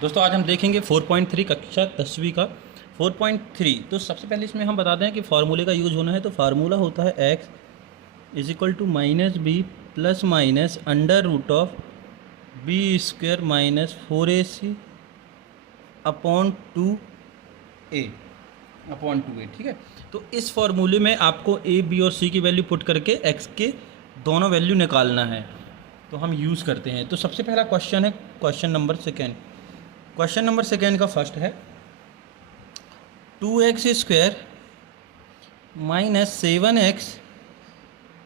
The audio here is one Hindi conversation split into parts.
दोस्तों आज हम देखेंगे 4.3 कक्षा 10वीं का 4.3। तो सबसे पहले इसमें हम बता दें कि फार्मूले का यूज़ होना है। तो फार्मूला होता है x is equal to minus B plus minus under root of B square minus 4ac upon 2a upon 2a। ठीक है, तो इस फार्मूले में आपको a b और c की वैल्यू पुट करके x के दोनों वैल्यू निकालना है। तो हम यूज़ करते हैं। तो सबसे पहला क्वेश्चन है क्वेश्चन नंबर सेकेंड का फर्स्ट है 2x square minus 7x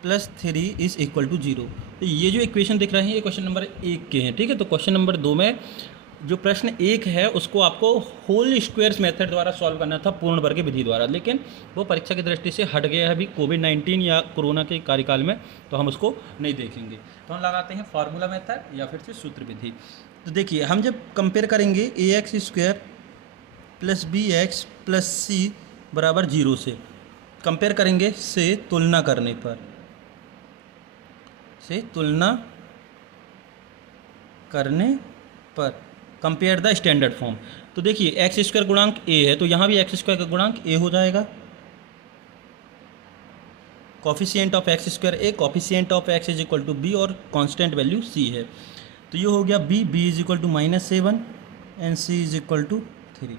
plus 3 is equal to 0। तो ये जो इक्वेशन दिख रहे हैं ये क्वेश्चन नंबर 1 के हैं। ठीक है, तो क्वेश्चन नंबर 2 में जो प्रश्न 1 है उसको आपको होल स्क्वायर्स मेथड द्वारा सॉल्व करना था, पूर्ण वर्ग विधि द्वारा, लेकिन वो परीक्षा की दृष्टि से हट गया है अभी कोविड-19 या कोरोना के कार्यकाल में, तो हम उसको नहीं देखेंगे। तो हम लगाते हैं फार्मूला मेथड या फिर से सूत्र विधि। तो देखिए, हम जब कंपेयर करेंगे a x square plus B x plus c बराबर 0 से कंपेयर करेंगे, से तुलना करने पर कंपेयर द स्टैंडर्ड फॉर्म। तो देखिए एक्स स्क्वायर गुणांक ए है, तो यहाँ भी एक्स स्क्वायर का गुणांक ए हो जाएगा। Coefficient of X square A, coefficient of X is equal to B और कांस्टेंट वैल्यू सी है। तो ये हो गया B is equal to minus 7 and C is equal to 3।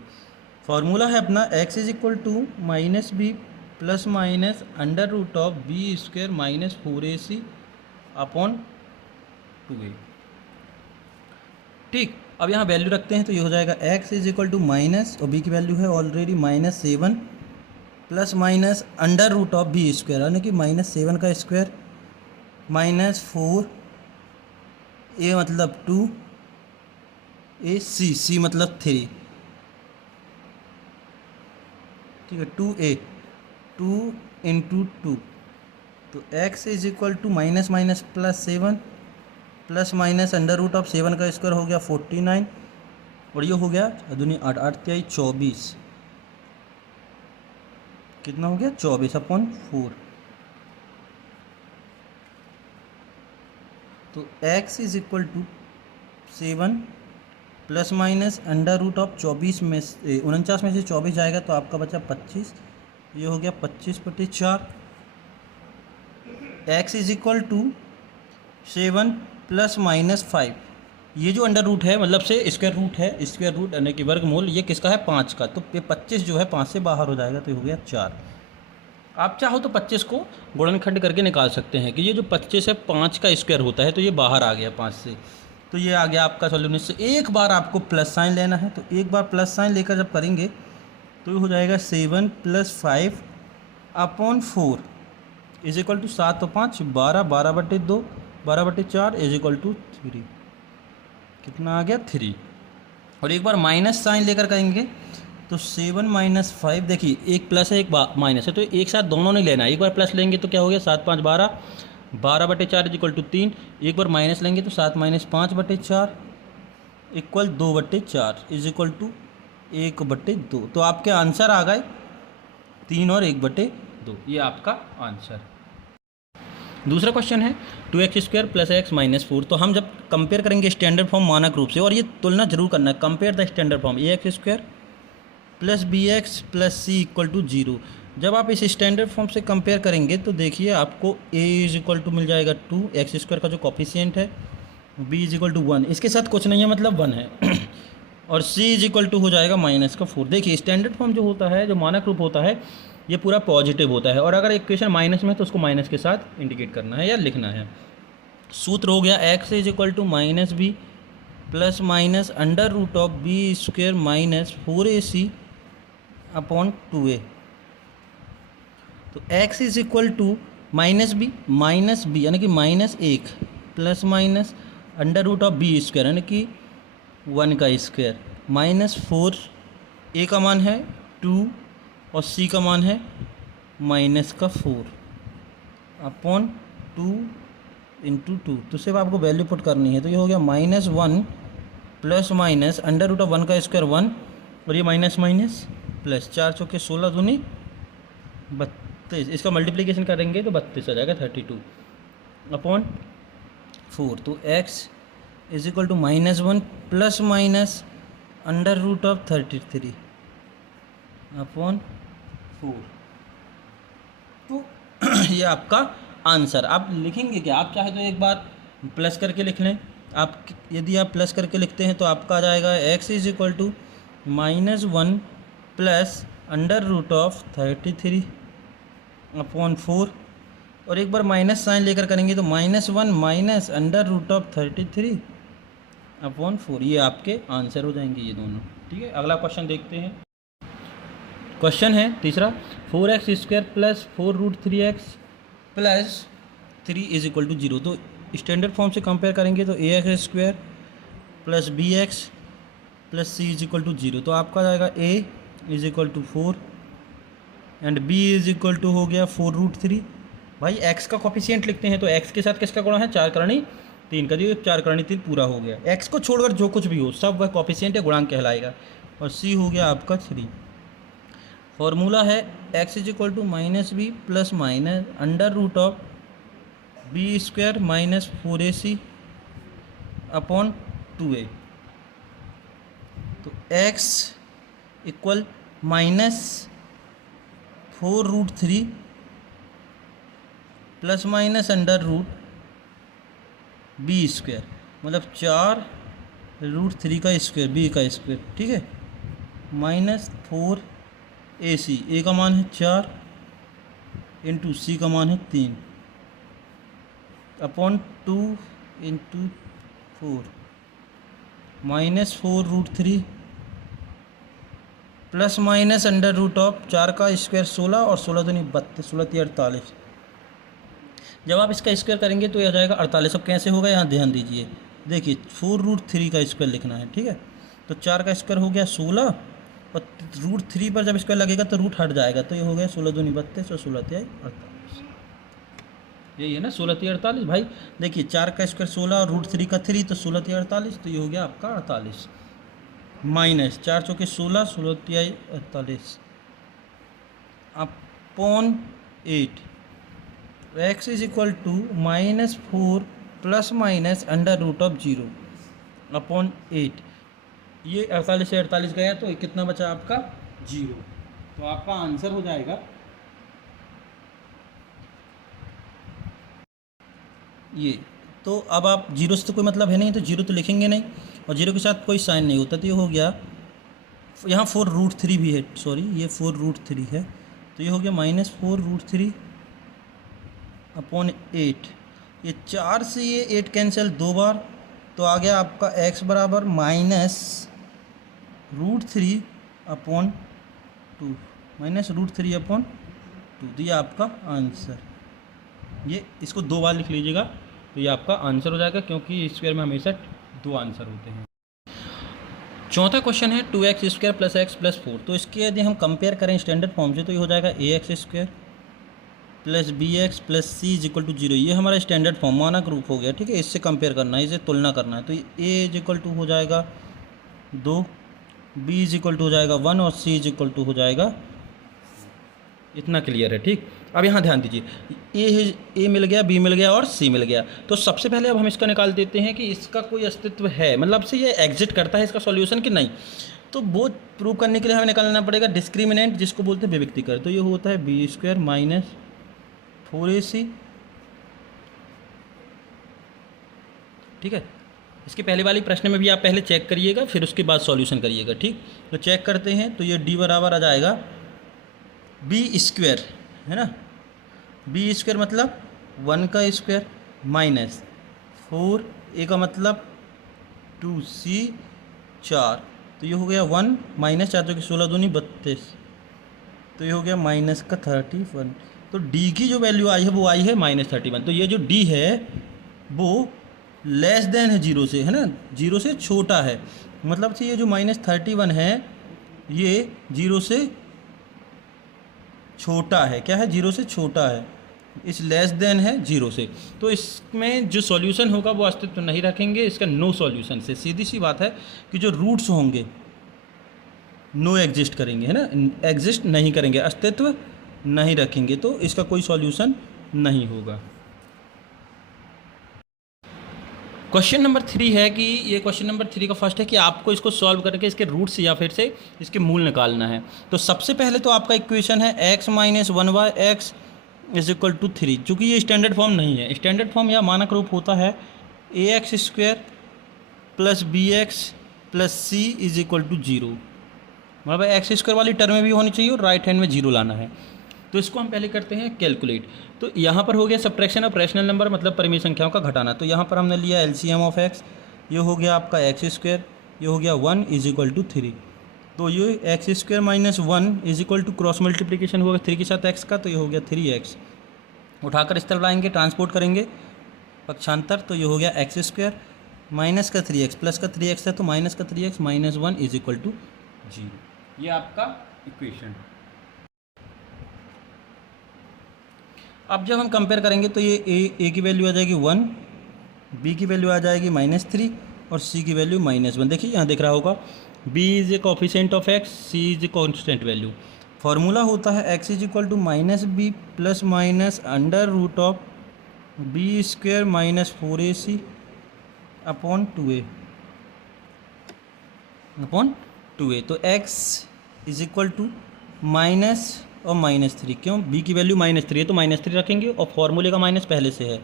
Formula है अपना X is equal to minus B plus minus under root of B square minus 4ac upon 2a। ठीक, अब यहाँ वैल्यू रखते हैं तो ये हो जाएगा x is equal to minus, और b की वैल्यू है already minus 7 plus minus under root of B square, यानी कि माइनस 7 का स्क्वायर माइनस 4a मतलब 2ac, c मतलब 3। ठीक है, 2a 2 इंटू 2, तो x is equal to minus minus plus 7 plus minus under root of 7 का स्क्वायर हो गया 49, और ये हो गया दुनी 8 8 3 24, कितना हो गया 24 अपॉन 4। तो x is equal to 7 plus minus under root of 24 में 49 में से 24 जाएगा तो आपका बचा 25, ये हो गया 25/4। x is equal to 7 plus minus 5, ये जो अंडर रूट है मतलब से स्क्वायर रूट है, स्क्वायर रूट यानी कि वर्गमूल ये किसका है 5 का, तो ये 25 जो है 5 से बाहर हो जाएगा तो ये हो गया 4। आप चाहो तो 25 को गुणनखंड करके निकाल सकते हैं कि ये जो 25 है 5 का स्क्वायर होता है, तो ये बाहर आ गया 5 से, तो ये आ गया आपका सॉल्यूशन। से एक बार आपको प्लस साइन लेना है, तो एक बार प्लस साइन लेकर जब करेंगे तो ये हो जाएगा 7 plus 5 upon 4 is equal to 7 तो 5 12 12/2 12/4 इज इक्वल टू 3, कितना आ गया 3। और एक बार माइनस साइन लेकर करेंगे तो 7 माइनस 5, देखिए एक प्लस है एक माइनस है, तो एक साथ दोनों नहीं लेना है। एक बार प्लस लेंगे तो क्या हो गया 7 5 12 12/4 इज इक्वल टू 3, एक बार माइनस लेंगे तो 7 minus 5/4 equal 2/4 is equal to 1/2। तो आपके आंसर आ गए 3 और 1/2, ये आपका आंसर। दूसरा क्वेश्चन है 2x square plus x minus 4। तो हम जब कंपेयर करेंगे स्टैंडर्ड फॉर्म मानक रूप से, और ये तुलना जरूर करना है, compare the standard form A x square plus B x plus C equal to 0। जब आप इस स्टैंडर्ड फॉर्म से कंपेयर करेंगे तो देखिए आपको a इज इक्वल टू मिल जाएगा 2, एक्स स्क्वायर का जो कॉफिशिएंट है, b इज इक्वल टू 1, इसके साथ कुछ नहीं है मतलब 1 है और c इज इक्वल टू हो जाएगा माइनस का 4। देखिए स्टैंडर्ड फॉर्म जो होता है, जो मानक रूप होता है, ये पूरा पॉजिटिव होता है, और अगर इक्वेशन माइनस में है तो उसको माइनस के साथ इंडिकेट करना है या लिखना है। सूत्र हो गया x is equal to minus B plus minus under root of B square minus 4ac upon 2a। तो x is equal to minus B यानी कि minus 1 plus minus under root of B square यानी कि 1 का स्क्वायर माइनस 4, a का मान है 2 और c का मान है माइनस का 4 अपॉन 2 इंटू 2। तो सिर्फ आपको वैल्यू पुट करनी है, तो ये हो गया minus 1 plus minus under root of 1 का स्क्वायर 1, और ये माइनस माइनस प्लस 4 चौके 16 दूनी 32, इसका मल्टीप्लिकेशन करेंगे तो 32 आ जाएगा 32 अपॉन 4। तो x is equal to -1 plus minus under root of 33 upon 4। तो ये आपका आंसर। आप लिखेंगे क्या, आप चाहे तो एक बार प्लस करके लिख लें। आप यदि आप प्लस करके लिखते हैं तो आपका आ जाएगा x is equal to -1 plus under root of 33 upon 4, और एक बार माइनस साइन लेकर करेंगे तो -1 minus under root of 33 upon 4। ये आपके आंसर हो जाएंगे ये दोनों। ठीक है, अगला क्वेश्चन देखते हैं। क्वेश्चन है तीसरा, 4x² plus 4√3x plus 3 is equal to 0। तो स्टैंडर्ड फॉर्म से कंपेयर करेंगे तो ax² plus bx plus c is equal to 0। तो आपका जाएगा a is equal to 4 and b is equal to हो गया 4√3। भाई x का कोफिशिएंट लिखते हैं तो x के साथ किसका गुणा है, 4 करणी 3 का, जो 4 करणी 3 पूरा हो गया। x को छोड़कर जो कुछ भी हो सब वह कोफिशिएंट है, गुणांक कहलाएगा। और c हो गया आपका 3। फॉर्मूला है x is equal to -b plus minus under root of b² minus 4ac upon 2a। तो x equal -4√3 plus minus under root b², मतलब 4√3 का स्क्वायर b का स्क्वायर। ठीक है, -4ac, a का मान है 4 इंटू c का मान है 3 upon 2 into 4 -4√3 plus minus under root of 4 का स्क्वायर 16 और 16 दूनी 32, 16 × 48। जब आप इसका स्क्वायर करेंगे तो यह आ जाएगा 48। अब कैसे होगा यहाँ ध्यान दीजिए, देखिए 4√3 का स्क्वायर लिखना है। ठीक है, तो 4 का स्क्वायर हो गया 16 और √3 पर जब स्क्वायर लगेगा तो रूट हट जाएगा, तो ये हो गया 16 दूनी 32 और 16 × 48। यही है ना 16 × 48। भाई देखिए 4 का स्क्वायर 16 और √3 का 3, तो 16 × 48, तो ये हो गया आपका 48 माइनस 4 चौके 16, 16 × 48 upon 8। x is equal to -4 plus minus under root of 0 upon 8। ये 48 से 48 गया तो कितना बचा आपका 0। तो आपका आंसर हो जाएगा ये। तो अब आप 0 से तो कोई मतलब है नहीं, तो 0 तो लिखेंगे नहीं, और 0 के साथ कोई साइन नहीं होता, तो ये हो गया। यहाँ 4√3 भी है, सॉरी ये 4√3 है, तो ये हो गया -4√3 अपॉन 8। ये 4 से ये 8 कैंसिल 2 बार, तो आ गया आपका x बराबर -√3 अपॉन 2, -√3 अपॉन 2। तो ये आपका आंसर। ये इसको 2 बार लिख लीजिएगा तो ये आपका आंसर हो जाएगा, क्योंकि स्क्वायर में हमेशा 2 आंसर होते हैं। चौथा क्वेश्चन है 2x² प्लस x प्लस 4। तो इसके यदि हम कंपेयर करें स्टैंडर्ड फॉर्म से तो ये हो जाएगा ax² plus bx plus c is equal to 0। ये हमारा स्टैंडर्ड फॉर्म मानक रूप हो गया। ठीक है, इससे कंपेयर करना है, इसे तुलना करना है। तो a इज इक्वल टू हो जाएगा 2, b इज इक्वल टू हो जाएगा 1 और c इज इक्वल टू हो जाएगा, इतना क्लियर है। ठीक, अब यहाँ ध्यान दीजिए, a मिल गया, b मिल गया और c मिल गया। तो सबसे पहले अब हम इसका निकाल देते हैं कि इसका कोई अस्तित्व है, मतलब से ये एग्जिट करता है इसका सॉल्यूशन कि नहीं। तो वो प्रूव करने के लिए हमें निकालना पड़ेगा डिस्क्रिमिनेंट, जिसको बोलते हैं विविक्तिकर। तो ये होता है b² माइनस 4ac। ठीक है, इसके पहले वाली प्रश्न में भी आप पहले चेक करिएगा, फिर उसके बाद सॉल्यूशन करिएगा। ठीक, तो चेक करते हैं। तो ये d बराबर आ जाएगा b², है ना, b² मतलब 1 का स्क्वायर माइनस 4a का मतलब 2c 4, तो ये हो गया 1 माइनस 4 जो कि 16 दूनी 32, तो ये हो गया माइनस का 31। तो d की जो वैल्यू आई है वो आई है -31। तो ये जो d है वो लेस देन है 0 से, है ना, 0 से छोटा है। मतलब से ये जो -31 है ये 0 से छोटा है। क्या है, 0 से छोटा है, इस लेस देन है 0 से। तो इसमें जो सॉल्यूशन होगा वो अस्तित्व नहीं रखेंगे, इसका नो सॉल्यूशन से सीधी सी बात है कि जो रूट्स होंगे नो एग्जिस्ट करेंगे, है ना, एग्जिस्ट नहीं करेंगे, अस्तित्व नहीं रखेंगे, तो इसका कोई सॉल्यूशन नहीं होगा। क्वेश्चन नंबर 3 है कि ये क्वेश्चन नंबर 3 का फर्स्ट है कि आपको इसको सॉल्व करके इसके रूट्स या फिर से इसके मूल निकालना है। तो सबसे पहले तो आपका इक्वेशन है x minus 1/x is equal to 3। चूँकि ये स्टैंडर्ड फॉर्म नहीं है, स्टैंडर्ड फॉर्म या मानक रूप होता है ax² plus bx plus c is equal to 0। मतलब x² वाली टर्म में भी होनी चाहिए और राइट हैंड में 0 लाना है। तो इसको हम पहले करते हैं कैलकुलेट। तो यहाँ पर हो गया सब्ट्रैक्शन ऑफ रैशनल नंबर, मतलब परिमेय संख्याओं का घटाना। तो यहाँ पर हमने लिया एलसीएम ऑफ x, ये हो गया आपका x², ये हो गया 1 इज इक्वल टू 3। तो ये x² minus 1 is equal to cross multiplication होगा 3 के साथ x का, तो ये हो गया 3x। उठाकर इस तरफ लाएंगे, ट्रांसपोर्ट करेंगे पक्षांतर, तो ये हो गया x² माइनस का 3x प्लस का 3x है, तो माइनस का 3x minus 1 is equal to 0। ये आपका इक्वेशन। अब जब हम कंपेयर करेंगे तो ये ए की वैल्यू आ जाएगी 1, बी की वैल्यू आ जाएगी -3 और सी की वैल्यू -1। देखिए यहाँ दिख रहा होगा b is a coefficient of x, c is a constant value. Formula होता है x is equal to -b plus minus under root of b² minus 4ac upon 2a। तो x is equal to minus और -3, क्यों? b की वैल्यू -3 है तो -3 रखेंगे और फॉर्मूले का माइनस पहले से है,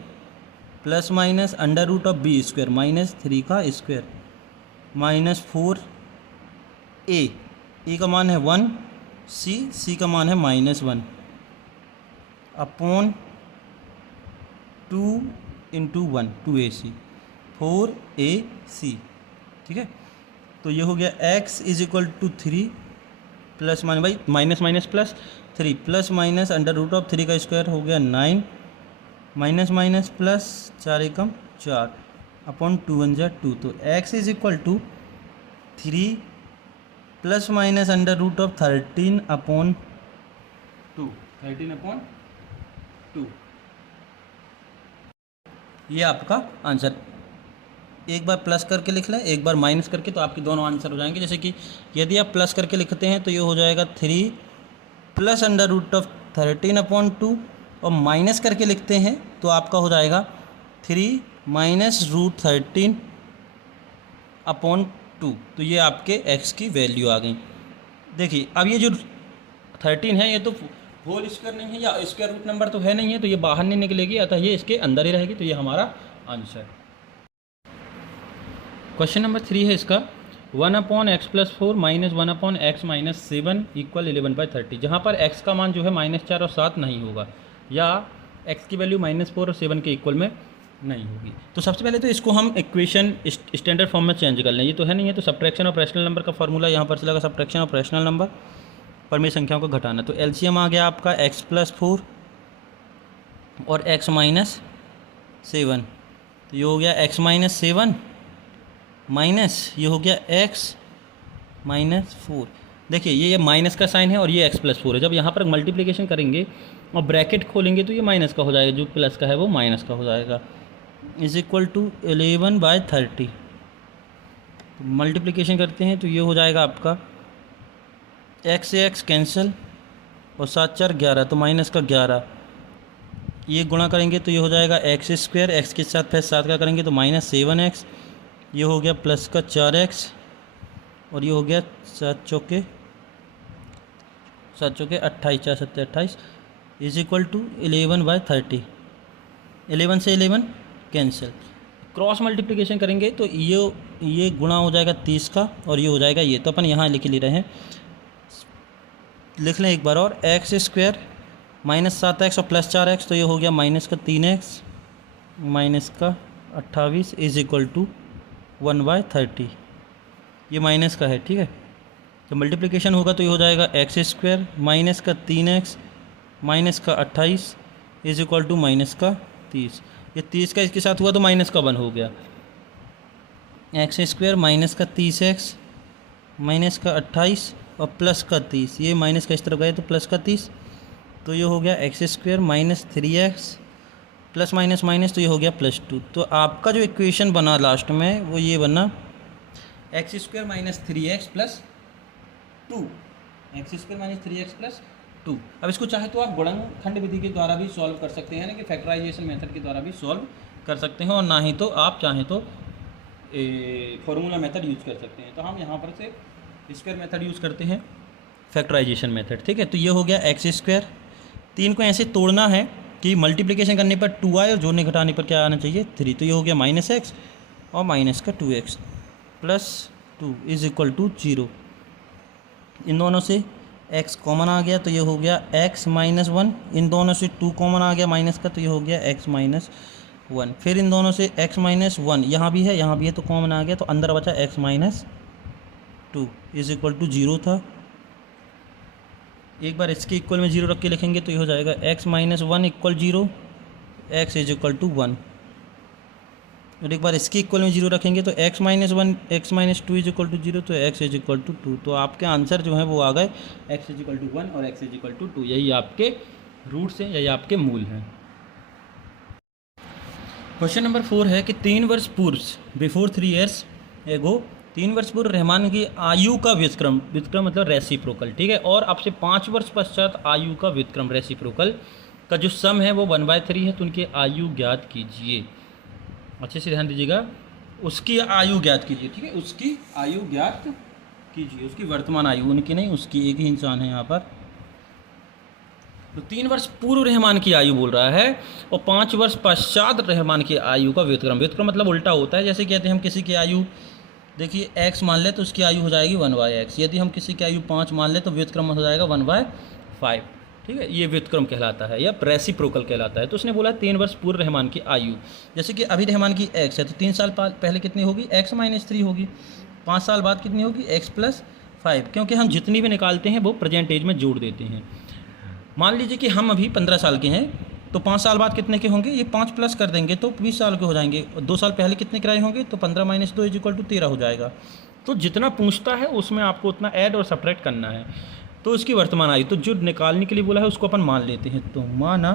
plus minus under root of b² -3 का स्क्वायर माइनस 4a, ए का मान है 1, सी का मान है -1 अपॉन 2 इंटू 1 2ac 4ac। ठीक है, तो ये हो गया x is equal to 3 plus minus plus 3 plus minus under root of 3 का स्क्वायर हो गया 9 माइनस माइनस प्लस 4 एकम 4 अपॉन 2 1 जा 2। तो x is equal to 3 plus minus under root of 13 upon 2 ये आपका आंसर। एक बार प्लस करके लिख लें, एक बार माइनस करके, तो आपके दोनों आंसर हो जाएंगे। जैसे कि यदि आप प्लस करके लिखते हैं तो ये हो जाएगा 3 plus under root of 13 upon 2, और माइनस करके लिखते हैं तो आपका हो जाएगा 3 माइनस रूट 13 अपॉन 2। तो ये आपके x की वैल्यू आ गई। देखिए अब ये जो 13 है ये तो होल स्क्वायर नहीं है या स्क्वायर रूट नंबर तो है नहीं है, तो ये बाहर नहीं निकलेगी, अतः ये इसके अंदर ही रहेगी। तो ये हमारा आंसर। क्वेश्चन नंबर 3 है इसका 1/x + 4 - 1/x - 7 = 11/30। जहाँ पर x का मान जो है -4 और 7 नहीं होगा, या x की वैल्यू -4 और 7 के इक्वल में नहीं होगी। तो सबसे पहले तो इसको हम इक्वेशन स्टैंडर्ड फॉर्म में चेंज कर लें। ये तो है नहीं है, तो सब्ट्रैक्शन ऑफ रैशनल नंबर का फॉर्मूला यहाँ पर चलेगा, सब्ट्रैक्शन ऑफ रैशनल नंबर, परिमेय संख्याओं को घटाना। तो एलसीएम आ गया आपका x + 4 और x - 7। तो ये हो गया x - 7 माइनस ये हो गया x - 4। देखिए ये माइनस का साइन है और ये x + 4 है। जब यहाँ पर मल्टीप्लिकेशन करेंगे और ब्रैकेट खोलेंगे तो ये माइनस का हो जाएगा, जो प्लस का है वो माइनस का हो जाएगा, इज इक्वल टू 11/30। तो मल्टीप्लिकेशन करते हैं तो ये हो जाएगा आपका x से x कैंसिल और 7 4 11, तो माइनस का 11। ये गुणा करेंगे तो ये हो जाएगा x², x के साथ फिर 7 का करेंगे तो -7x, ये हो गया प्लस का 4x और ये हो गया 7 चौके 28, 4 7 28 इज इक्वल टू 11/30। 11 से 11 कैंसिल, क्रॉस मल्टीप्लिकेशन करेंगे तो ये गुणा हो जाएगा 30 का और ये हो जाएगा ये। तो अपन यहाँ लिख ले रहे हैं, लिख लें एक बार और, x² -7x और प्लस 4x, तो ये हो गया -3x -28 इज इक्वल टू 1/30। ये माइनस का है, ठीक है। तो मल्टीप्लिकेशन होगा तो ये हो जाएगा x² -3x -28 is equal to -30। ये 30 का इसके साथ हुआ तो -1 हो गया, x² -30x -28 और प्लस का 30, ये माइनस का इस तरफ गए तो प्लस का 30, तो ये हो गया x² -3x plus minus minus, तो ये हो गया +2। तो आपका जो इक्वेशन बना लास्ट में वो ये बना x² -3x + 2, x² -3x + 2। अब इसको चाहे तो आप गुणनखंड विधि के द्वारा भी सॉल्व कर सकते हैं, ना कि फैक्टराइजेशन मेथड के द्वारा भी सॉल्व कर सकते हैं, और ना ही तो आप चाहें तो फॉर्मूला मेथड यूज़ कर सकते हैं। तो हम यहाँ पर से स्क्वायर मेथड यूज़ करते हैं, फैक्टराइजेशन मेथड, ठीक है। तो ये हो गया एक्स स्क्वायर। 3 को ऐसे तोड़ना है कि मल्टीप्लिकेशन करने पर 2 आए और जोड़ने घटाने पर क्या आना चाहिए 3। तो ये हो गया -x और माइनस का 2x plus 2 is equal to 0। इन दोनों से x कॉमन आ गया तो ये हो गया x माइनस 1। इन दोनों से 2 कॉमन आ गया माइनस का, तो ये हो गया x माइनस 1। फिर इन दोनों से x माइनस 1 यहाँ भी है तो कॉमन आ गया, तो अंदर बचा x minus 2 is equal to 0 था। एक बार इसके इक्वल में 0 रख के लिखेंगे तो ये हो जाएगा x minus 1 equal 0, x is equal to 1। और एक बार इसके इक्वल में 0 रखेंगे तो x minus 1 x minus 2 is equal to 0, तो x इज इक्वल टू 2। तो आपके आंसर जो है वो आ गए x इज इक्वल टू 1 और x इज इक्वल टू 2। यही आपके रूट्स हैं, यही आपके मूल हैं। क्वेश्चन नंबर 4 है कि 3 वर्ष पूर्व बिफोर 3 ईयर्स एगो 3 वर्ष पूर्व रहमान की आयु का व्युत्क्रम, व्युत्क्रम मतलब रेसिप्रोकल, ठीक है, और अब से 5 वर्ष पश्चात आयु का व्युत्क्रम रेसिप्रोकल का जो सम है वो 1/3 है, तो उनकी आयु ज्ञात कीजिए। अच्छे से ध्यान दीजिएगा, उसकी आयु ज्ञात कीजिए, ठीक है, उसकी आयु ज्ञात कीजिए, उसकी वर्तमान आयु, उनकी नहीं, उसकी, एक ही इंसान है यहाँ पर। तो 3 वर्ष पूर्व रहमान की आयु बोल रहा है और 5 वर्ष पश्चात रहमान की आयु का व्युत्क्रम। व्युत्क्रम मतलब उल्टा होता है, जैसे कहते हैं हम किसी की आयु, देखिए x मान ले तो उसकी आयु हो जाएगी 1/x। यदि हम किसी की आयु 5 मान ले तो व्युत्क्रम हो जाएगा 1/5, ठीक है, ये व्युत्क्रम कहलाता है या रेसिप्रोकल कहलाता है। तो उसने बोला 3 वर्ष पूर्व रहमान की आयु, जैसे कि अभी रहमान की x है तो 3 साल पहले कितनी होगी x माइनस 3 होगी, 5 साल बाद कितनी होगी x प्लस 5, क्योंकि हम जितनी भी निकालते हैं वो प्रेजेंट एज में जोड़ देते हैं। मान लीजिए कि हम अभी 15 साल के हैं तो 5 साल बाद कितने के होंगे, ये 5 प्लस कर देंगे तो 20 साल के हो जाएंगे, और 2 साल पहले कितने किराए होंगे तो 15 माइनस 2 इज इक्वल टू 13 हो जाएगा। तो जितना पूछता है उसमें आपको उतना ऐड और सब्ट्रैक्ट करना है। तो उसकी वर्तमान आयु, तो जो निकालने के लिए बोला है उसको अपन मान लेते हैं। तो माना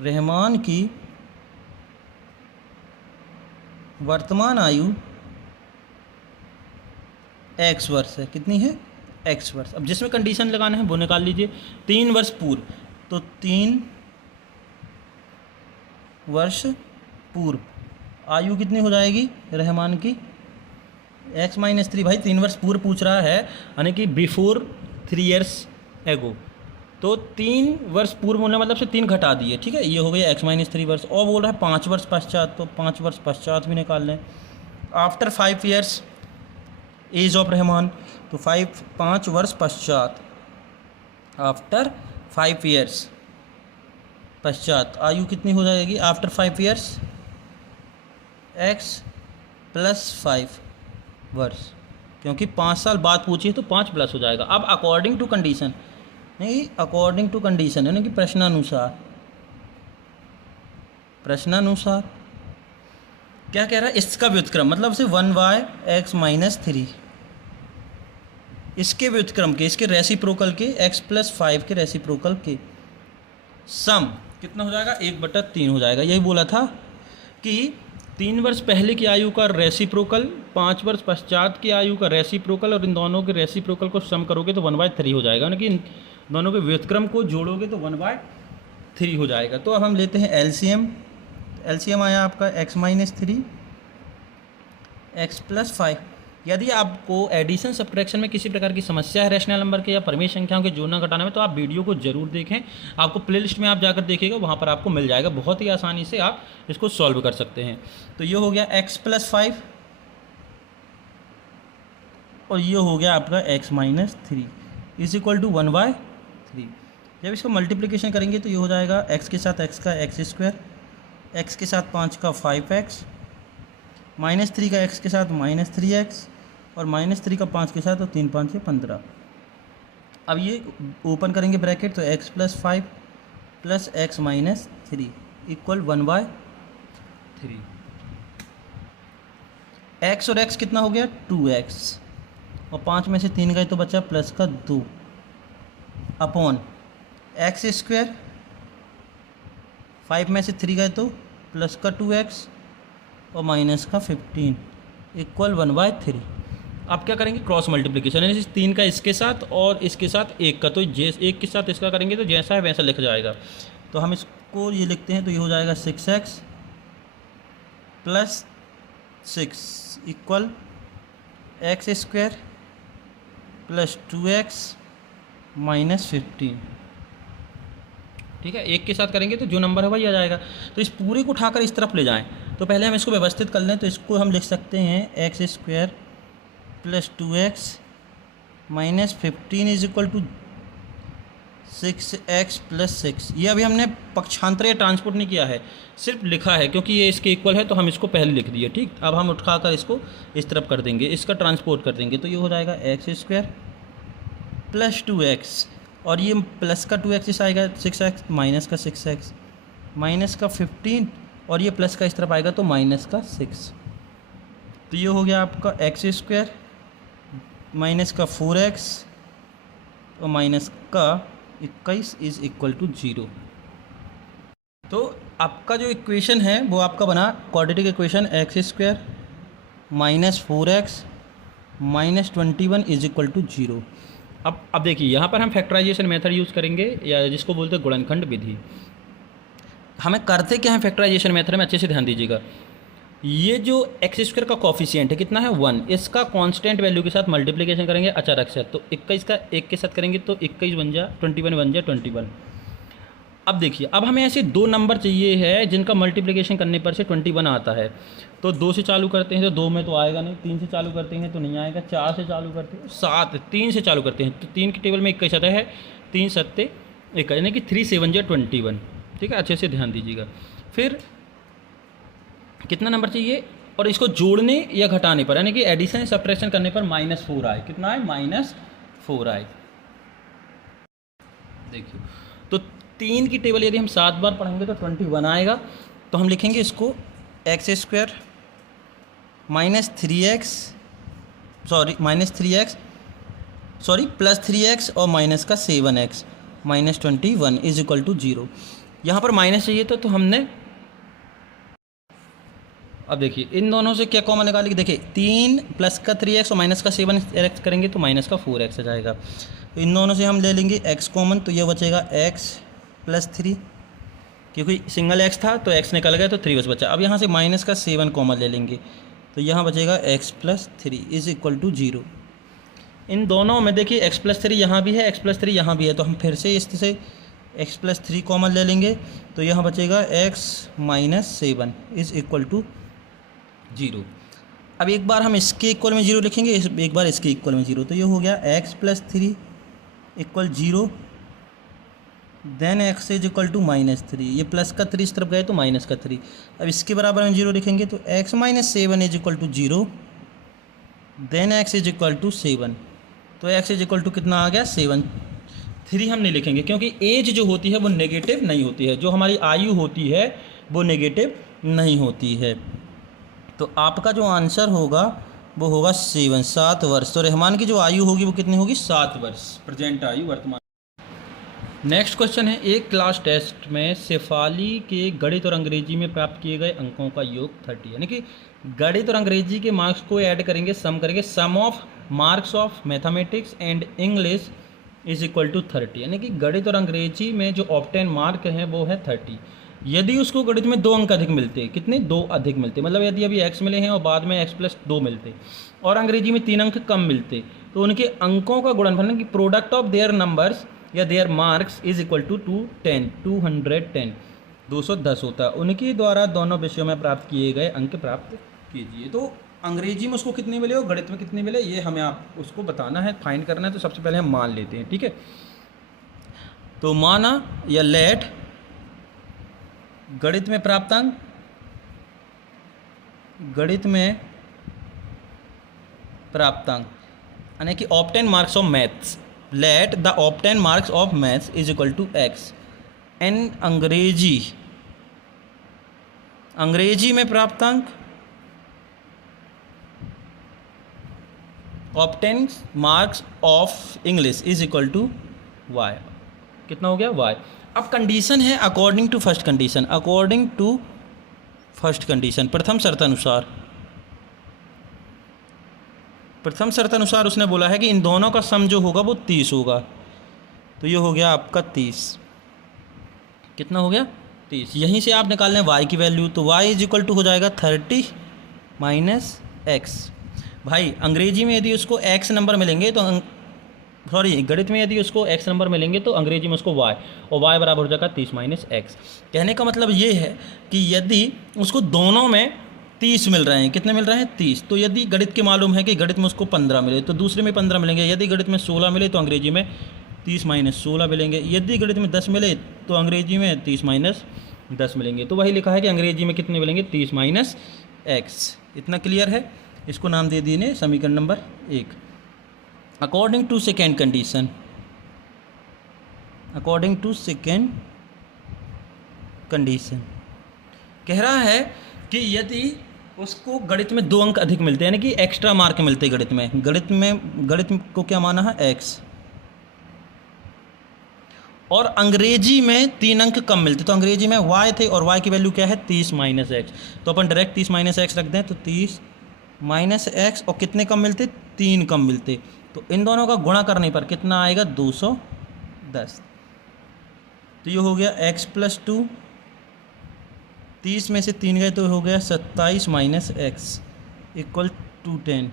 रहमान की वर्तमान आयु x वर्ष है, कितनी है x वर्ष। अब जिसमें कंडीशन लगाना है वो निकाल लीजिए। 3 वर्ष पूर्व, तो 3 वर्ष पूर्व आयु कितनी हो जाएगी रहमान की x माइनस 3। भाई 3 वर्ष पूर्व पूछ रहा है, यानी कि बिफोर 3 ईयर्स एगो, तो 3 वर्ष पूर्व होने मतलब से 3 घटा दिए, ठीक है, ये हो गया x माइनस 3 वर्ष। और बोल रहा है 5 वर्ष पश्चात, तो 5 वर्ष पश्चात भी निकाल लें। After 5 years age of Rahman, तो 5 वर्ष पश्चात, आफ्टर 5 ईयर्स पश्चात आयु कितनी हो जाएगी आफ्टर 5 ईयर्स x प्लस 5 वर्ष, क्योंकि 5 साल बाद पूछिए तो 5 प्लस हो जाएगा। अब अकॉर्डिंग टू कंडीशन, नहीं अकॉर्डिंग टू कंडीशन यानी कि प्रश्नानुसार, प्रश्नानुसार क्या कह रहा है, इसका व्युत्क्रम मतलब से 1/x माइनस 3, इसके व्युत्क्रम के, इसके रेसिप्रोकल के, x प्लस 5 के रेसिप्रोकल के सम कितना हो जाएगा 1/3 हो जाएगा। यही बोला था कि 3 वर्ष पहले की आयु का रेसिप्रोकल, 5 वर्ष पश्चात की आयु का रेसिप्रोकल, और इन दोनों के रेसिप्रोकल को सम करोगे तो 1/3 हो जाएगा, यानी कि इन दोनों के व्युत्क्रम को जोड़ोगे तो 1/3 हो जाएगा। तो अब हम लेते हैं एलसीएम। एलसीएम आया आपका x माइनस 3 x प्लस 5। यदि आपको एडिशन सब्ट्रैक्शन में किसी प्रकार की समस्या है रैशनल नंबर के या परिमेय संख्याओं के जोड़ना घटाना में, तो आप वीडियो को जरूर देखें। आपको प्लेलिस्ट में आप जाकर देखिएगा, वहाँ पर आपको मिल जाएगा, बहुत ही आसानी से आप इसको सॉल्व कर सकते हैं। तो ये हो गया x प्लस 5 और ये हो गया आपका x minus 3 is equal to 1/3। जब इसको मल्टीप्लिकेशन करेंगे तो ये हो जाएगा x के साथ x का x², x के साथ 5 का 5x, माइनस 3 का x के साथ माइनस 3x, और माइनस 3 का 5 के साथ, तो 3 5 से 15। अब ये ओपन करेंगे ब्रैकेट, तो x plus 5 plus x minus 3 equal 1/3। x और x कितना हो गया 2x, और 5 में से 3 गए तो बचा प्लस का 2 अपॉन x², 5 में से 3 गए तो प्लस का 2x और माइनस का 15 इक्वल 1/3। अब क्या करेंगे क्रॉस मल्टीप्लिकेशन, यानी 3 का इसके साथ और इसके साथ 1 का, तो एक के साथ इसका करेंगे तो जैसा है वैसा लिख जाएगा। तो हम इसको ये लिखते हैं, तो ये हो जाएगा 6x plus 6 equal x square plus 2x minus 15। ठीक है, एक के साथ करेंगे तो जो नंबर है वही आ जाएगा। तो इस पूरे को उठाकर इस तरफ ले जाएं, तो पहले हम इसको व्यवस्थित कर लें। तो इसको हम लिख सकते हैं x square plus 2x minus 15 is equal to 6x plus 6। ये अभी हमने पक्षांतर या ट्रांसपोर्ट नहीं किया है, सिर्फ लिखा है, क्योंकि ये इसके इक्वल है तो हम इसको पहले लिख दिए। ठीक, अब हम उठाकर इसको इस तरफ कर देंगे, इसका ट्रांसपोर्ट कर देंगे, तो ये हो जाएगा एक्स स्क्वायर प्लस 2x, और ये प्लस का 2x आएगा 6x, माइनस का 6x, माइनस का 15, और ये प्लस का इस तरफ आएगा तो माइनस का 6। तो ये हो गया आपका एक्स स्क्वायर माइनस का 4x और माइनस का 21 इज इक्वल टू 0। तो आपका जो इक्वेशन है वो आपका बना quadratic equation x square minus 4x minus 21 is equal to 0। अब देखिए यहाँ पर हम फैक्टराइजेशन मेथड यूज़ करेंगे, या जिसको बोलते हैं गुणनखंड विधि। हमें करते क्या है फैक्टराइजेशन मेथड में, अच्छे से ध्यान दीजिएगा। ये जो एक्स स्क्वायर का कॉफिशिएंट है कितना है 1, इसका कांस्टेंट वैल्यू के साथ मल्टीप्लिकेशन करेंगे अचारक से, तो 21 का 1 के साथ करेंगे तो 21 बन जा 21 बन जा 21। अब देखिए, अब हमें ऐसे दो नंबर चाहिए है जिनका मल्टीप्लिकेशन करने पर से 21 आता है। तो 2 से चालू करते हैं तो 2 में तो आएगा नहीं, 3 से चालू करते हैं तो नहीं आएगा, 4 से चालू करते हैं 7, 3 से चालू करते हैं तो 3 की टेबल में 21 आता है, 3 सत्ते 1, यानी कि 3 7 जा 21। ठीक है, अच्छे से ध्यान दीजिएगा। फिर कितना नंबर चाहिए, और इसको जोड़ने या घटाने पर, यानी कि एडिशन सब्ट्रैक्शन करने पर -4 आए। कितना आए, -4 आए। देखिए, तो 3 की टेबल यदि हम 7 बार पढ़ेंगे तो 21 आएगा। तो हम लिखेंगे इसको x square minus 3x plus 3x और माइनस का 7x minus 21 is equal to 0। यहाँ पर माइनस चाहिए तो हमने, अब देखिए इन दोनों से क्या कॉमन निकालेंगे। देखिए 3 प्लस का 3x और माइनस का 7x करेंगे तो माइनस का 4x आ जाएगा। तो इन दोनों से हम ले लेंगे x कॉमन, तो ये बचेगा x प्लस 3, क्योंकि सिंगल x था तो x निकल गया तो 3 बस बचा। अब यहाँ से माइनस का 7 कॉमन ले लेंगे, तो यहाँ बचेगा x plus 3 is equal to 0। इन दोनों में देखिए x प्लस 3 यहाँ भी है, x प्लस 3 यहाँ भी है, तो हम फिर से इससे x प्लस 3 कॉमन ले लेंगे, तो यहाँ बचेगा x minus 7 is equal to 0। अब एक बार हम इसके इक्वल में 0 लिखेंगे, एक बार इसके इक्वल में 0, तो ये हो गया x plus 3 equal 0, then x is equal to -3। ये प्लस का 3 इस तरफ गए तो माइनस का 3। अब इसके बराबर में 0 लिखेंगे तो x minus 7 is equal to 0, then x is equal to 7। तो x इज इक्वल टू कितना आ गया 7। 3 हम नहीं लिखेंगे क्योंकि एज जो होती है वो नेगेटिव नहीं होती है, जो हमारी आयु होती है वो नेगेटिव नहीं होती है। तो आपका जो आंसर होगा वो होगा 7 वर्ष। तो रहमान की जो आयु होगी वो कितनी होगी 7 वर्ष, प्रेजेंट आयु वर्तमान। नेक्स्ट क्वेश्चन है, एक क्लास टेस्ट में शेफाली के गणित और अंग्रेजी में प्राप्त किए गए अंकों का योग 30, यानी कि गणित और अंग्रेजी के मार्क्स को ऐड करेंगे, सम करेंगे। Sum of marks of mathematics and English is equal to 30, यानी कि गणित और अंग्रेजी में जो ऑब्टेन मार्क हैं वो है 30। यदि उसको गणित में 2 अंक अधिक मिलते, कितने 2 अधिक मिलते, मतलब यदि अभी x मिले हैं और बाद में x प्लस 2 मिलते, और अंग्रेजी में 3 अंक कम मिलते, तो उनके अंकों का गुणनफल की प्रोडक्ट ऑफ देयर नंबर्स या their marks is equal to 210 210 होता है। उनके द्वारा दोनों विषयों में प्राप्त किए गए अंक प्राप्त कीजिए। तो अंग्रेजी में उसको कितने मिले और गणित में कितने मिले, ये हमें आप उसको बताना है, फाइंड करना है। तो सबसे पहले हम मान लेते हैं, ठीक है। तो माना या लेट गणित में प्राप्तांक, गणित में प्राप्तांक यानी कि obtain marks of maths, let the obtain marks of maths is equal to x। And अंग्रेजी में प्राप्तांक, obtain marks of English is equal to y। कितना हो गया y। अब कंडीशन है according to first condition, according to first condition, प्रथम शर्तानुसार उसने बोला है कि इन दोनों का सम जो होगा वो 30 होगा। तो ये हो गया आपका 30। कितना हो गया 30। यहीं से आप निकाल लें y की वैल्यू, तो y इज इक्वल टू हो जाएगा 30 माइनस x। भाई अंग्रेजी में यदि उसको x नंबर मिलेंगे तो सॉरी गणित में यदि उसको x नंबर मिलेंगे तो अंग्रेजी में उसको y, और y बराबर हो जाएगा 30 माइनस x। कहने का मतलब ये है कि यदि उसको दोनों में 30 मिल रहे हैं, कितने मिल रहे हैं 30, तो यदि गणित के मालूम है कि गणित में उसको 15 मिले तो दूसरे में 15 मिलेंगे, यदि गणित में 16 मिले तो अंग्रेजी में 30 माइनस 16 मिलेंगे, यदि गणित में 10 मिले तो अंग्रेजी में 30 माइनस 10 मिलेंगे। तो वही लिखा है कि अंग्रेजी में कितने मिलेंगे 30 माइनस x। इतना क्लियर है। इसको नाम दे दिए समीकरण number 1। According to second condition, according to second condition कह रहा है कि यदि उसको गणित में 2 अंक अधिक मिलते हैं, यानी कि एक्स्ट्रा मार्क मिलते हैं गणित को क्या माना है x, और अंग्रेजी में 3 अंक कम मिलते, तो अंग्रेजी में y थे और y की वैल्यू क्या है 30 माइनस x, तो अपन डायरेक्ट 30 माइनस x रख दें, तो 30 माइनस x, और कितने कम मिलते 3 कम मिलते, तो इन दोनों का गुणा करने पर कितना आएगा 210। तो ये हो गया x प्लस 2, 30 में से 3 गए तो हो गया 27 minus x equal to 10।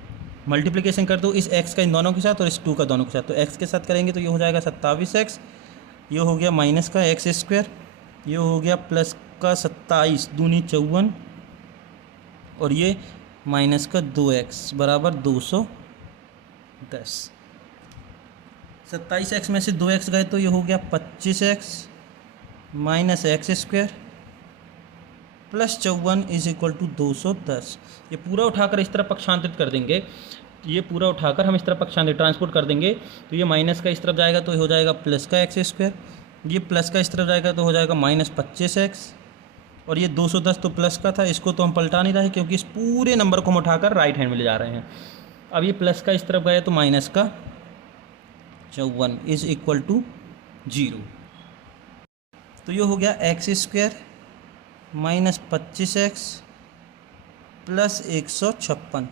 Multiplication कर दो इस x का इन दोनों के साथ और इस 2 का दोनों के साथ, तो x के साथ करेंगे तो ये हो जाएगा 27x, ये हो गया माइनस का x स्क्वायर, ये हो गया प्लस का 27 दूनी 54, और ये माइनस का 2x बराबर 210। 27x में से 2x गए तो ये हो गया 25x minus x square plus 54 is equal to 210। ये पूरा उठाकर इस तरफ पक्षांतरित कर देंगे, ये पूरा उठाकर हम इस तरफ पक्षांतरित ट्रांसपोर्ट कर देंगे, तो ये माइनस का इस तरफ जाएगा तो हो जाएगा प्लस का x स्क्वायर, ये प्लस का इस तरफ जाएगा तो हो जाएगा माइनस 25x, और ये 210 तो प्लस का था, इसको तो हम पलटा नहीं रहे क्योंकि इस पूरे नंबर को हम उठाकर राइट हैंड में ले जा रहे हैं। अब ये प्लस का इस तरफ गया तो माइनस का 54 इज इक्वल टू 0। तो ये हो गया x square minus 25x plus 156,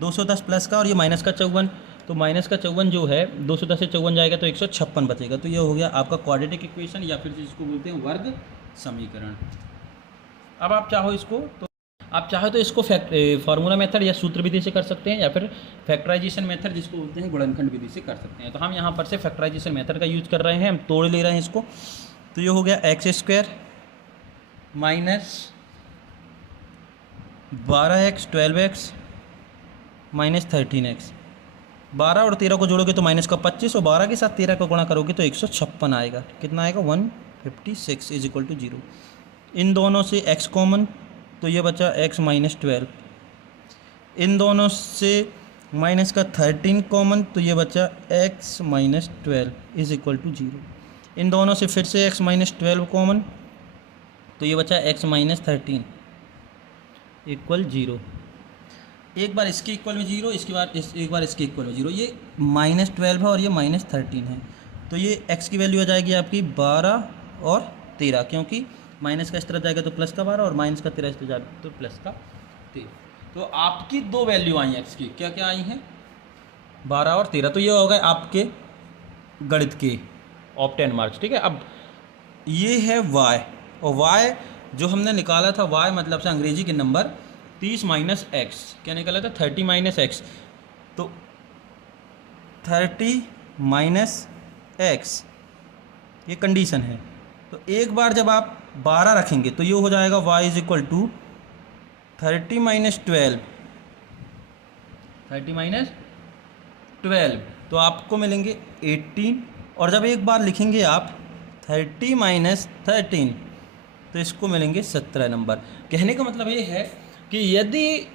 210 plus का और ये माइनस का 54, तो माइनस का 54 जो है 210 से 54 जाएगा तो 156 बचेगा। तो ये हो गया आपका क्वाड्रेटिक इक्वेशन, या फिर जिसको बोलते हैं वर्ग समीकरण। अब आप चाहो तो इसको फार्मूला मेथड या सूत्र विधि से कर सकते हैं, या फिर फैक्टराइजेशन मेथड जिसको बोलते हैं गुणनखंड विधि से कर सकते हैं। तो हम यहाँ पर से फैक्टराइजेशन मेथड का यूज कर रहे हैं, हम तोड़ ले रहे हैं इसको। तो ये हो गया x square minus 12x 12x minus 13x, 12 और 13 को जोड़ोगे तो माइनस का 25, और 12 के साथ 13 को गुणा करोगे तो 156 आएगा। कितना आएगा 156 इज इक्वल टू 0। इन दोनों से x कॉमन, तो ये बचा x माइनस 12, इन दोनों से माइनस का 13 कॉमन, तो ये बचा x minus 12 is equal to 0। इन दोनों से फिर से x माइनस 12 कॉमन, तो ये बचा x माइनस 13 इक्वल 0। एक बार इसके इक्वल में 0, एक बार इसके इक्वल में 0। ये माइनस 12 है और ये माइनस 13 है, तो ये x की वैल्यू आ जाएगी आपकी 12 और 13, क्योंकि माइनस का इस तरफ जाएगा तो प्लस का 12 और माइनस का 13 इस तरफ जाएगा तो प्लस का 13। तो आपकी 2 वैल्यू आई हैं x की, क्या क्या आई हैं 12 और 13। तो ये हो गए आपके गणित के ऑफ 10 मार्क्स। ठीक है, अब ये है y, और y जो हमने निकाला था y मतलब से अंग्रेजी के नंबर 30 माइनस एक्स, क्या निकाला था 30 माइनस एक्स, तो 30 माइनस एक्स ये कंडीशन है। तो एक बार जब आप 12 रखेंगे तो ये हो जाएगा y is equal to 30 minus 12, 30 minus 12, तो आपको मिलेंगे 18, और जब एक बार लिखेंगे आप 30 माइनस 13 तो इसको मिलेंगे 17 नंबर। कहने का मतलब ये है कि यदि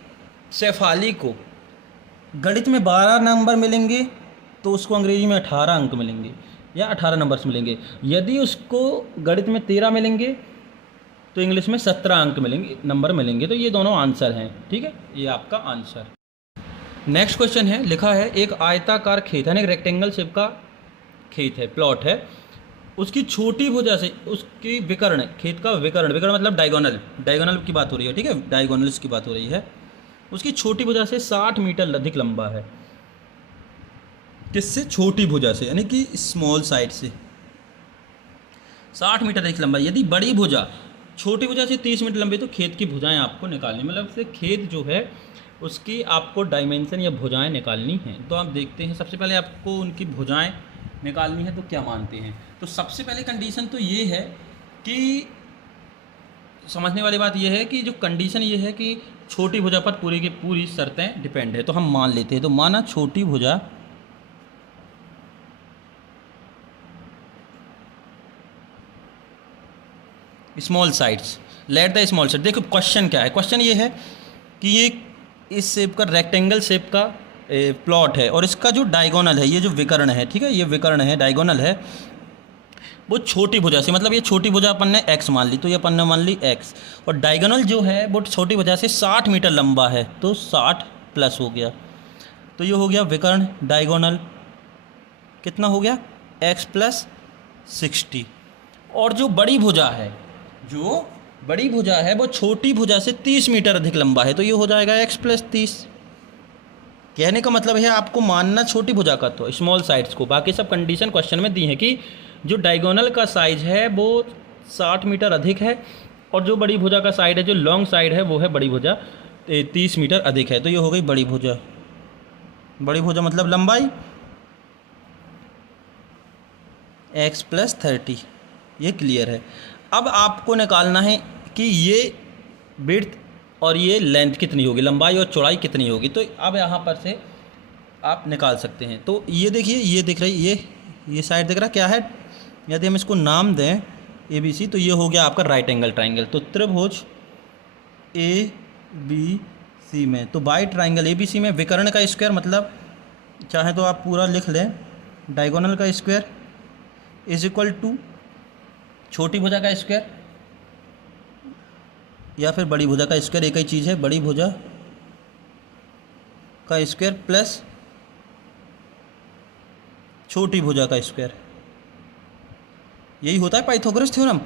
शेफाली को गणित में 12 नंबर मिलेंगे तो उसको अंग्रेजी में 18 अंक मिलेंगे या 18 नंबर्स मिलेंगे। यदि उसको गणित में 13 मिलेंगे तो इंग्लिश में 17 अंक मिलेंगे, नंबर मिलेंगे। तो ये दोनों आंसर हैं। ठीक है, ये आपका आंसर। नेक्स्ट क्वेश्चन है, लिखा है एक आयताकार खेत है, एक रेक्टेंगल शेप का खेत है, प्लॉट है, उसकी छोटी भुजा से उसकी विकर्ण, खेत का विकर्ण मतलब डायगोनल की बात हो रही है। ठीक है, डायगोनल्स की बात हो रही है। उसकी छोटी भुजा से 60 मीटर अधिक लंबा है। किससे? छोटी भुजा से, यानी कि स्मॉल साइड से। 60 मीटर अधिक लंबा। यदि बड़ी भुजा छोटी भुजा से 30 मीटर लंबी तो खेत की भुजाएं आपको निकालनी, मतलब से खेत जो है उसकी आपको डायमेंशन या भुजाएं निकालनी हैं। तो आप देखते हैं सबसे पहले आपको उनकी भुजाएं निकालनी है तो क्या मानते हैं। तो सबसे पहले कंडीशन तो ये है कि समझने वाली बात यह है कि जो कंडीशन ये है कि छोटी भुजा पर पूरी की पूरी शर्तें डिपेंड है। तो हम मान लेते हैं, तो माना छोटी भुजा small sides, let the small side. देखो क्वेश्चन क्या है, क्वेश्चन ये है कि ये इस शेप का रेक्टेंगल शेप का प्लॉट है और इसका जो डायगोनल है, ये जो विकर्ण है, ठीक है, ये विकर्ण है, डायगोनल है, वो छोटी भुजा से, मतलब ये छोटी भुजा अपन ने x मान ली, तो ये अपन ने मान ली x, और डायगोनल जो है वो छोटी भुजा से 60 मीटर लंबा है, तो 60 प्लस हो गया, तो ये हो गया विकर्ण डायगोनल, कितना हो गया x प्लस 60। और जो बड़ी भुजा है, जो बड़ी भुजा है वो छोटी भुजा से 30 मीटर अधिक लंबा है, तो ये हो जाएगा x प्लस 30। कहने का मतलब है आपको मानना छोटी भुजा का तो स्मॉल साइड्स को, बाकी सब कंडीशन क्वेश्चन में दी है कि जो डायगोनल का साइज है वो 60 मीटर अधिक है और जो बड़ी भुजा का साइड है, जो लॉन्ग साइड है, वो है बड़ी भुजा 30 मीटर अधिक है, तो ये हो गई बड़ी भुजा। बड़ी भुजा मतलब लंबाई x प्लस 30, ये क्लियर है। अब आपको निकालना है कि ये विड्थ और ये लेंथ कितनी होगी, लंबाई और चौड़ाई कितनी होगी, तो अब यहाँ पर से आप निकाल सकते हैं। तो ये देखिए, ये दिख रही, ये साइड दिख रहा क्या है, यदि हम इसको नाम दें ABC, तो ये हो गया आपका राइट एंगल ट्राइंगल। तो त्रिभुज ABC में, तो बाई ट्राइंगल ABC में विकर्ण का स्क्वायर, मतलब चाहे तो आप पूरा लिख लें, डायगोनल का स्क्वायर इज इक्वल टू छोटी भुजा का स्क्वायर या फिर बड़ी भुजा का स्क्वायर, एक ही चीज़ है, बड़ी भुजा का स्क्वायर प्लस छोटी भुजा का स्क्वायर, यही होता है पाइथागोरस थ्योरम।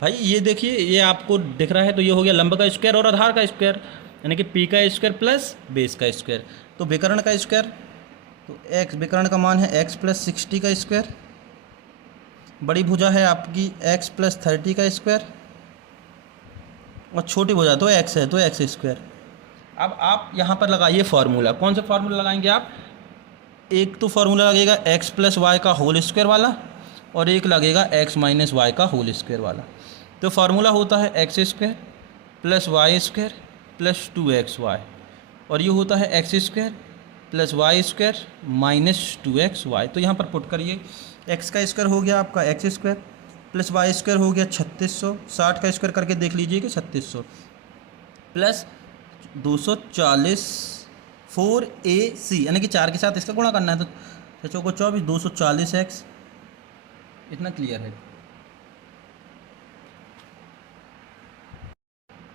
भाई ये देखिए, ये आपको दिख रहा है, तो ये हो गया लंब का स्क्वायर और आधार का स्क्वायर, यानी कि p का स्क्वायर प्लस बेस का स्क्वायर। तो विकर्ण का स्क्वायर, तो x विकर्ण का मान है x प्लस 60 का स्क्वायर, बड़ी भुजा है आपकी x प्लस 30 का स्क्वायर और छोटी भुजा तो x है, तो x स्क्वायर। अब आप यहाँ पर लगाइए फार्मूला, कौन सा फार्मूला लगाएंगे आप, एक तो फार्मूला लगेगा x प्लस वाई का होल स्क्वायर वाला और एक लगेगा x माइनस वाई का होल स्क्वायर वाला। तो फार्मूला होता है x square plus y square plus 2xy और ये होता है x square plus y square minus 2xy। तो यहाँ पर पुट करिए, x का स्क्वायर हो गया आपका x square plus y square हो गया 3600, 60 का स्क्वायर करके देख लीजिए कि 3600 प्लस 240 4ac, यानी कि 4 के साथ इसका गुणा करना है, तो 6 को 24, 240x, इतना क्लियर है।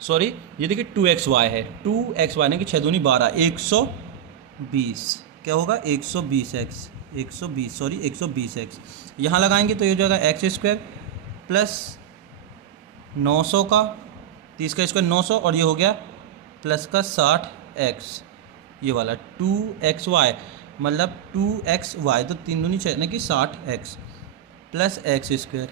सॉरी, ये देखिए 2xy है, 2xy यानी कि 6 दूनी 12, 120, क्या होगा 120x, 120 सॉरी 120x। यहाँ लगाएंगे तो ये हो जाएगा एक्स स्क्वायर प्लस 900 का 30 का स्क्वायर 900 और ये हो गया प्लस का 60x, ये वाला 2xy मतलब 2xy, तो 3 दूनी 6 यानी कि 60x प्लस एक्स स्क्वायर,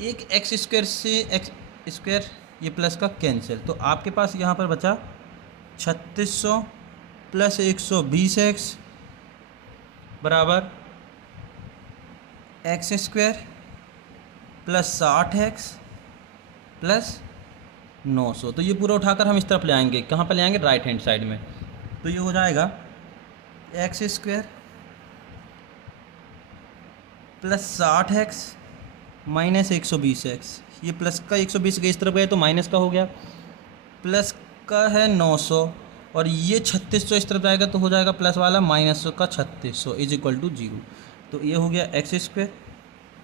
एक एक्स स्क्वायर से एक्स स्क्वायर ये प्लस का कैंसिल, तो आपके पास यहाँ पर बचा 3600 प्लस 120x बराबर x square plus 60x plus 900। तो ये पूरा उठाकर हम इस तरफ ले आएंगे, कहाँ पर ले आएंगे, राइट हैंड साइड में। तो ये हो जाएगा x square plus 60x minus 120x, ये प्लस का 120 के इस तरफ गए तो माइनस का हो गया, प्लस का है 900 और ये 3600 इस तरफ जाएगा तो हो जाएगा प्लस वाला माइनस का 3600 इज इक्वल टू 0। तो ये हो गया एक्स स्क्वायर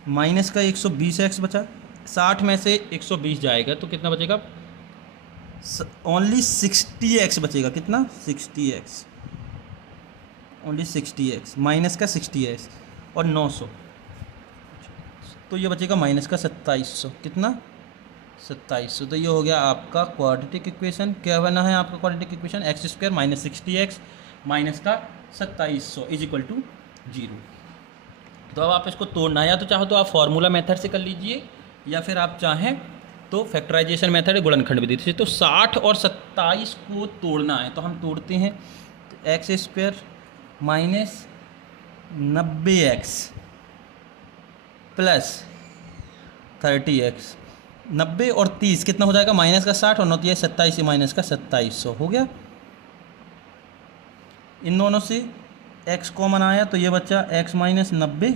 माइनस का 120x बचा, 60 में से 120 जाएगा तो कितना बचेगा, ओनली 60x बचेगा, कितना 60x, ओनली 60x माइनस का 60x और 900, तो ये बचेगा माइनस का 2700, कितना 2700। तो ये हो गया आपका क्वाड्रेटिक इक्वेशन। क्या बना है आपका quadratic equation, x square minus 60x minus का 2700 इज इक्वल टू 0। तो अब आप इसको तोड़ना है, या तो चाहो तो आप फार्मूला मेथड से कर लीजिए, या फिर आप चाहें तो फैक्टराइजेशन मेथड है, गुणनखंड विधि से। तो 60 और 27 को तोड़ना है, तो हम तोड़ते हैं। तो x square minus 90x plus 30x, 90 और 30 कितना हो जाएगा, माइनस का 60 और 9 27 से माइनस का 2700 हो गया। इन दोनों से x कॉमन आया तो ये बच्चा x माइनस 90,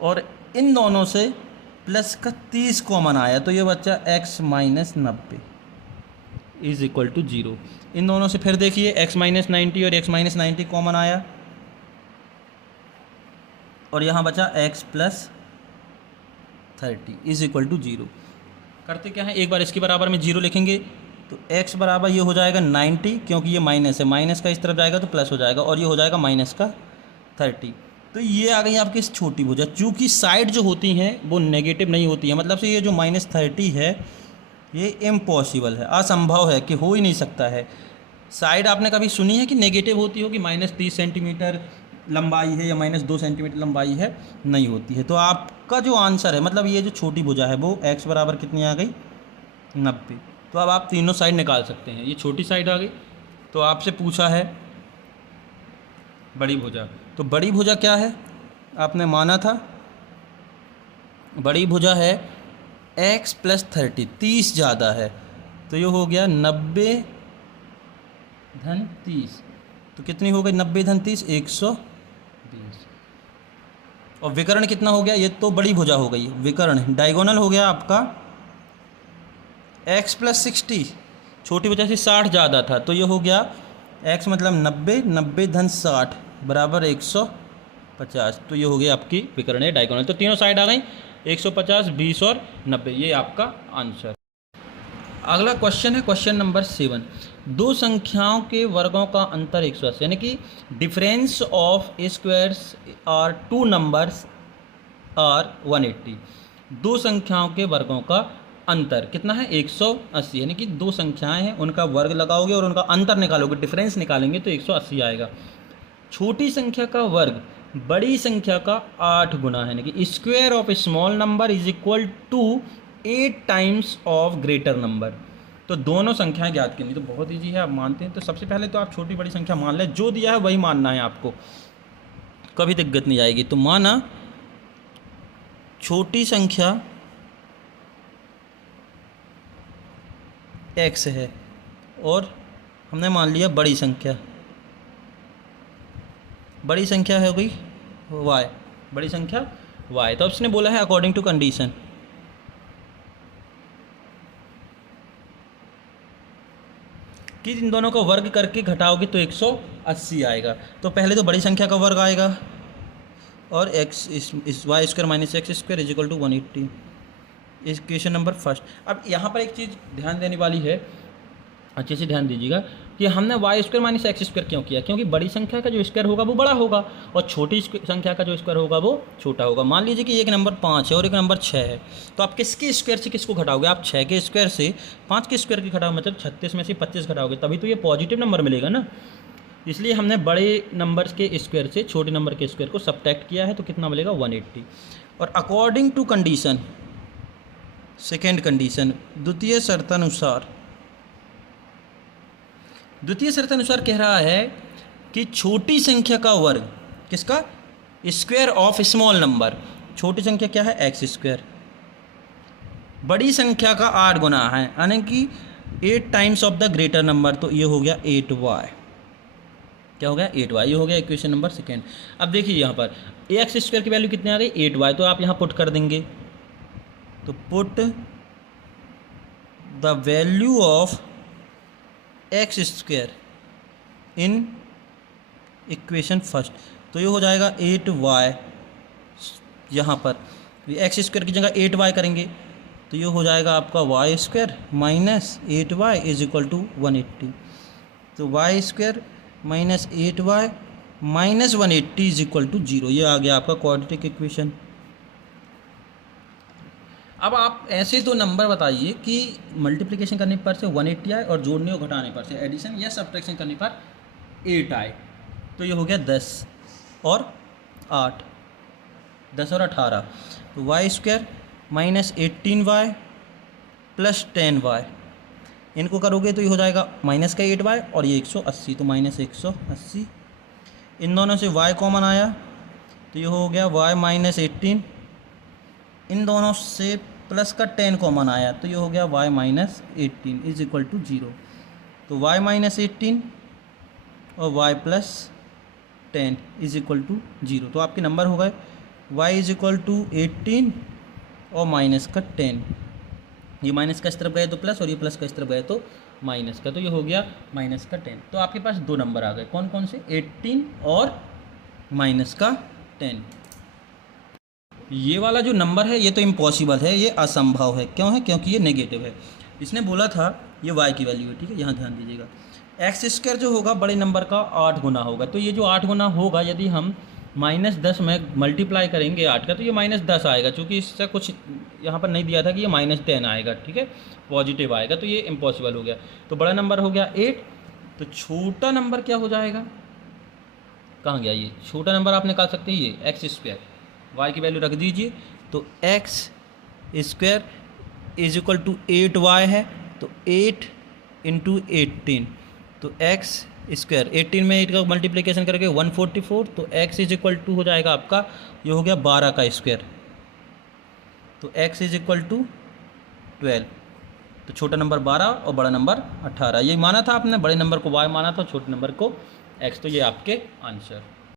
और इन दोनों से प्लस का 30 कॉमन आया तो ये बच्चा x minus 90 is equal to 0। इन दोनों से फिर देखिए x माइनस 90 और x माइनस 90 कॉमन आया, और यहाँ बचा x plus 30 is equal to 0। करते क्या है, एक बार इसके बराबर में 0 लिखेंगे, तो x बराबर ये हो जाएगा 90, क्योंकि ये माइनस है, माइनस का इस तरफ जाएगा तो प्लस हो जाएगा, और ये हो जाएगा माइनस का 30। तो ये आ गई आपकी छोटी भुजा। चूँकि साइड जो होती हैं वो नेगेटिव नहीं होती है, मतलब से ये जो माइनस 30 है ये इम्पॉसिबल है, असंभव है, कि हो ही नहीं सकता है। साइड आपने कभी सुनी है कि नेगेटिव होती हो, कि माइनस 30 सेंटीमीटर लंबाई है या माइनस 2 सेंटीमीटर लंबाई है, नहीं होती है। तो आपका जो आंसर है, मतलब ये जो छोटी भुजा है वो x बराबर कितनी आ गई, 90। तो अब आप तीनों साइड निकाल सकते हैं। ये छोटी साइड आ गई, तो आपसे पूछा है बड़ी भुजा। तो बड़ी भुजा क्या है, आपने माना था बड़ी भुजा है x प्लस 30, 30 ज़्यादा है, तो ये हो गया 90 धन 30। तो कितनी हो गई, 90 धन 30 120। और विकर्ण कितना हो गया, ये तो बड़ी भुजा हो गई, विकर्ण डायगोनल हो गया आपका x प्लस 60, छोटी भुजा से 60 ज़्यादा था, तो ये हो गया x मतलब 90, 90 धन 60 बराबर 150। तो ये हो गया आपकी विकर्ण है डायगोनल। तो तीनों साइड आ गई, 150, 20 और 90, ये आपका आंसर। अगला क्वेश्चन है क्वेश्चन नंबर 7। दो संख्याओं के वर्गों का अंतर 180, यानी कि difference of squares are two numbers are 180। दो संख्याओं के वर्गों का अंतर कितना है, 180, यानी कि दो संख्याएं हैं, उनका वर्ग लगाओगे और उनका अंतर निकालोगे, डिफरेंस निकालेंगे तो 180 आएगा। छोटी संख्या का वर्ग बड़ी संख्या का 8 गुना है, यानी कि square of small number is equal to 8 times of greater number. तो दोनों संख्याएं ज्ञात करनी, तो बहुत ईजी है, आप मानते हैं। तो सबसे पहले तो आप छोटी बड़ी संख्या मान लें, जो दिया है वही मानना है आपको, कभी दिक्कत नहीं आएगी। तो माना छोटी संख्या x है और हमने मान लिया बड़ी संख्या हो गई y, बड़ी संख्या y। तो उसने बोला है अकॉर्डिंग टू कंडीशन, कि इन दोनों का वर्ग करके घटाओगे तो 180 आएगा। तो पहले तो बड़ी संख्या का वर्ग आएगा, और x इस y square minus x square is equal to 180, इस क्वेश्चन नंबर फर्स्ट। अब यहाँ पर एक चीज़ ध्यान देने वाली है, अच्छे से ध्यान दीजिएगा, कि हमने y square minus x square क्यों किया, क्योंकि बड़ी संख्या का जो स्क्वायर होगा वो बड़ा होगा, और छोटी संख्या का जो स्क्वायर होगा वो छोटा होगा। मान लीजिए कि एक नंबर 5 है और एक नंबर 6 है, तो आप किसके स्क्वायर से किसको घटाओगे, आप 6 के स्क्वायर से 5 के स्क्वायर की घटाओगे, मतलब 36 में से 25 घटाओगे, तभी तो ये पॉजिटिव नंबर मिलेगा ना। इसलिए हमने बड़े नंबर के स्क्वायर से छोटे नंबर के स्क्वायर को सब्ट्रैक्ट किया है, तो कितना मिलेगा 180। और according to condition, second condition, द्वितीय शर्तानुसार कह रहा है कि छोटी संख्या का वर्ग किसका, स्क्वायर ऑफ स्मॉल नंबर, छोटी संख्या क्या है एक्स स्क्वायर, बड़ी संख्या का 8 गुना है, यानी कि 8 times of the greater number. तो ये हो गया 8y, क्या हो गया 8y, ये हो गया इक्वेशन नंबर सेकेंड। अब देखिए यहाँ पर एक्स स्क्वायर की वैल्यू कितनी आ गई 8y, तो आप यहाँ पुट कर देंगे, तो put the value of X square in equation first, तो ये हो जाएगा 8y, यहाँ पर एक्स स्क्वायर की जगह 8y करेंगे, तो ये हो जाएगा आपका y square minus 8y is equal to 180। तो y square minus 8y minus 180 is equal to 0, ये आ गया आपका क्वाड्रेटिक इक्वेशन। अब आप ऐसे दो नंबर बताइए कि मल्टीप्लिकेशन करने पर से 180 आए और जोड़ने और घटाने पर से, एडिशन या सब्ट्रैक्शन करने पर 8 आए। तो ये हो गया 10 और 8, 10 और 18, तो y square minus 18y plus 10y, इनको करोगे तो ये हो जाएगा माइनस का 8y और ये 180, तो माइनस 180। इन दोनों से y कॉमन आया तो ये हो गया y माइनस 18। इन दोनों से प्लस का 10 कॉमन आया तो ये हो गया y minus 18 is equal to 0। तो y माइनस 18 और y plus 10 is equal to 0। तो आपके नंबर हो गए y इज इक्वल टू 18 और माइनस का 10। ये माइनस का इस तरफ गए तो प्लस और ये प्लस का इस तरफ गए तो माइनस का, तो ये हो गया माइनस का 10। तो आपके पास दो नंबर आ गए, कौन कौन से, 18 और माइनस का 10। ये वाला जो नंबर है ये तो इम्पॉसिबल है, ये असंभव है। क्यों है? क्योंकि ये नेगेटिव है। इसने बोला था ये y की वैल्यू है, ठीक है, यहाँ ध्यान दीजिएगा। एक्स स्क्वायर जो होगा बड़े नंबर का 8 गुना होगा, तो ये जो 8 गुना होगा यदि हम -10 में मल्टीप्लाई करेंगे 8 का तो ये -10 आएगा, क्योंकि इससे कुछ यहाँ पर नहीं दिया था कि ये -10 आएगा, ठीक है, पॉजिटिव आएगा, तो ये इम्पॉसिबल हो गया। तो बड़ा नंबर हो गया 8, तो छोटा नंबर क्या हो जाएगा, कहाँ गया ये छोटा नंबर, आप निकाल सकते हैं ये एक्स स्क्वायर, वाई की वैल्यू रख दीजिए, तो x square is equal to 8y है, तो 8 इंटू 18, तो एक्स स्क्वायर 18 में 8 का मल्टीप्लिकेशन करके 144, तो x इज इक्वल टू हो जाएगा आपका, ये हो गया 12 का स्क्वायर, तो x इज इक्वल टू 12। तो छोटा नंबर 12 और बड़ा नंबर 18, यही माना था आपने, बड़े नंबर को y माना था, छोटे नंबर को x, तो ये आपके आंसर।